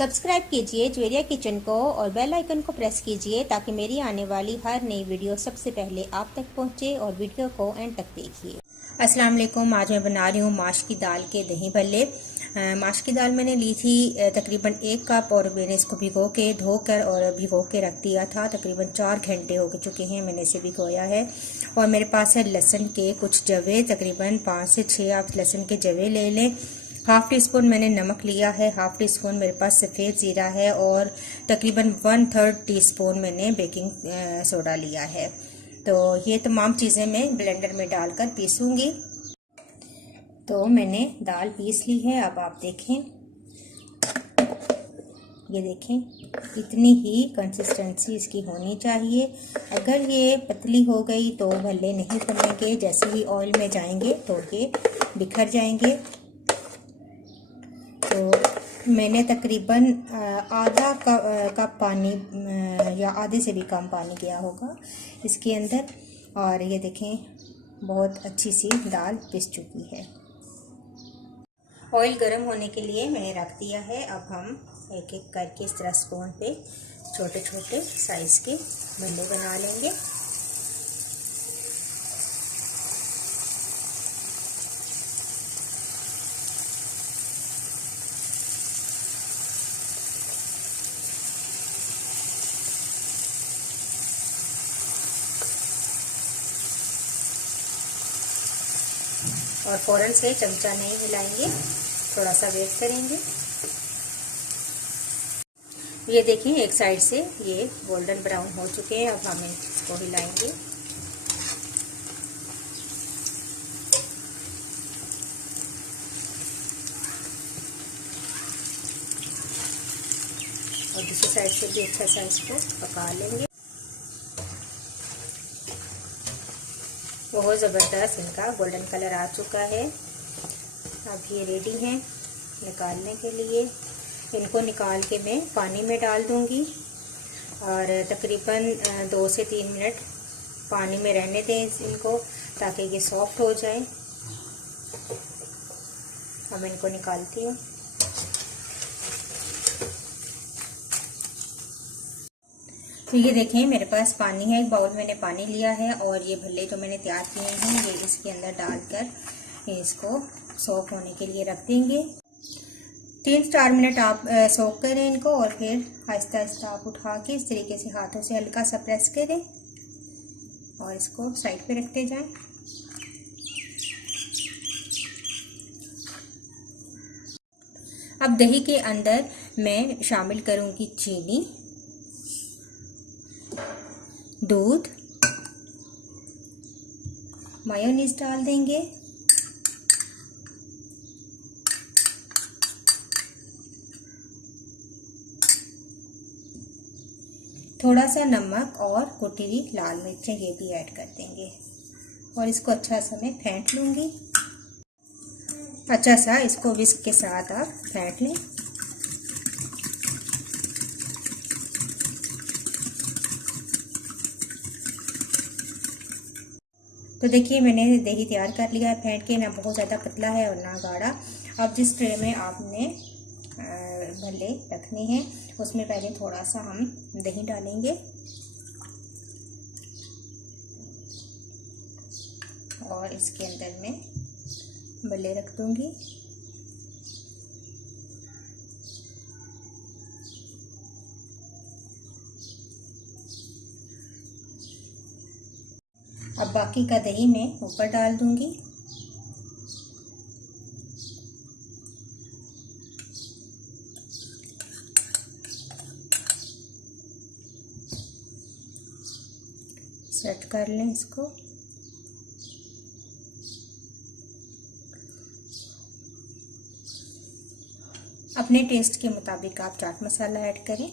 Subscribe कीजिए Javeria kitchen को और बेल आइकन को प्रेस कीजिए ताकि मेरी आने वाली हर नई वीडियो सबसे पहले आप तक पहुंचे और वीडियो को एंड तक देखिए। अस्सलाम वालेकुम। आज मैं बना रही हूँ माश की दाल के दही भल्ले। माश की दाल मैंने ली थी तकरीबन 1 कप और मैंने इसको भिगो के धोकर और भिगो के रख दिया था। तकरीबन 4 घंटे हो चुके हैं मैंने इसे भिगोया है। और मेरे पास है लहसुन के कुछ जवे, तकरीबन 5 से 6 आप लहसुन के जवे ले लें। हाफ टी स्पून मैंने नमक लिया है, हाफ टी स्पून मेरे पास सफ़ेद ज़ीरा है और तकरीबन 1/3 टीस्पून मैंने बेकिंग सोडा लिया है। तो ये तमाम चीज़ें मैं ब्लेंडर में डालकर पीसूंगी। तो मैंने दाल पीस ली है। अब आप देखें, ये देखें इतनी ही कंसिस्टेंसी इसकी होनी चाहिए। अगर ये पतली हो गई तो भल्ले नहीं बनेंगे, जैसे ही ऑयल में जाएंगे तो ये बिखर जाएंगे। तो मैंने तकरीबन आधा कप पानी या आधे से भी कम पानी गया होगा इसके अंदर। और ये देखें बहुत अच्छी सी दाल पिस चुकी है। ऑयल गर्म होने के लिए मैंने रख दिया है। अब हम एक एक करके इस तरह स्पून पे छोटे छोटे साइज़ के भल्ले बना लेंगे। और फ़ौरन से चमचा नहीं हिलाएंगे, थोड़ा सा वेट करेंगे। ये देखिए एक साइड से ये गोल्डन ब्राउन हो चुके हैं। अब हम इसको हिलाएंगे। और दूसरी साइड से भी अच्छा सा इसको पका लेंगे। बहुत ज़बरदस्त इनका गोल्डन कलर आ चुका है। अब ये रेडी हैं निकालने के लिए। इनको निकाल के मैं पानी में डाल दूंगी और तकरीबन 2 से 3 मिनट पानी में रहने दें इनको, ताकि ये सॉफ्ट हो जाए। अब इनको निकालती हूँ। तो ये देखें मेरे पास पानी है, एक बाउल मैंने पानी लिया है और ये भल्ले जो मैंने तैयार किए हैं ये इसके अंदर डालकर इसको सोक होने के लिए रख देंगे। 3-4 मिनट आप सोक करें इनको और फिर आहिस्ता आहिस्ता आप उठा के इस तरीके से हाथों से हल्का सा प्रेस करें और इसको साइड पे रखते जाएं। अब दही के अंदर मैं शामिल करूंगी चीनी, दूध, मायोनीज डाल देंगे, थोड़ा सा नमक और कुटी हुई लाल मिर्चें ये भी ऐड कर देंगे और इसको अच्छा सा मैं फेंट लूंगी। अच्छा सा इसको विस्क के साथ आप फेंट लें। तो देखिए मैंने दही तैयार कर लिया है फेंट के, ना बहुत ज़्यादा पतला है और ना गाढ़ा। अब जिस ट्रे में आपने भल्ले रखने हैं उसमें पहले थोड़ा सा हम दही डालेंगे और इसके अंदर मैं भल्ले रख दूंगी। अब बाकी का दही मैं ऊपर डाल दूंगी। सेट कर लें इसको। अपने टेस्ट के मुताबिक आप चाट मसाला ऐड करें।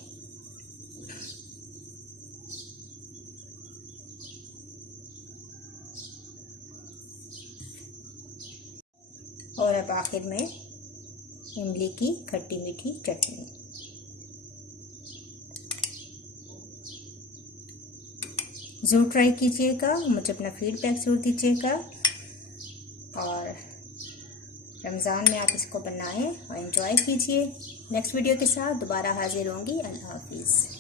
और अब आखिर में इमली की खट्टी मीठी चटनी। ज़रूर ट्राई कीजिएगा, मुझे अपना फीडबैक ज़रूर दीजिएगा और रमज़ान में आप इसको बनाएं और एंजॉय कीजिए। नेक्स्ट वीडियो के साथ दोबारा हाजिर होंगी। अल्लाह हाफिज़।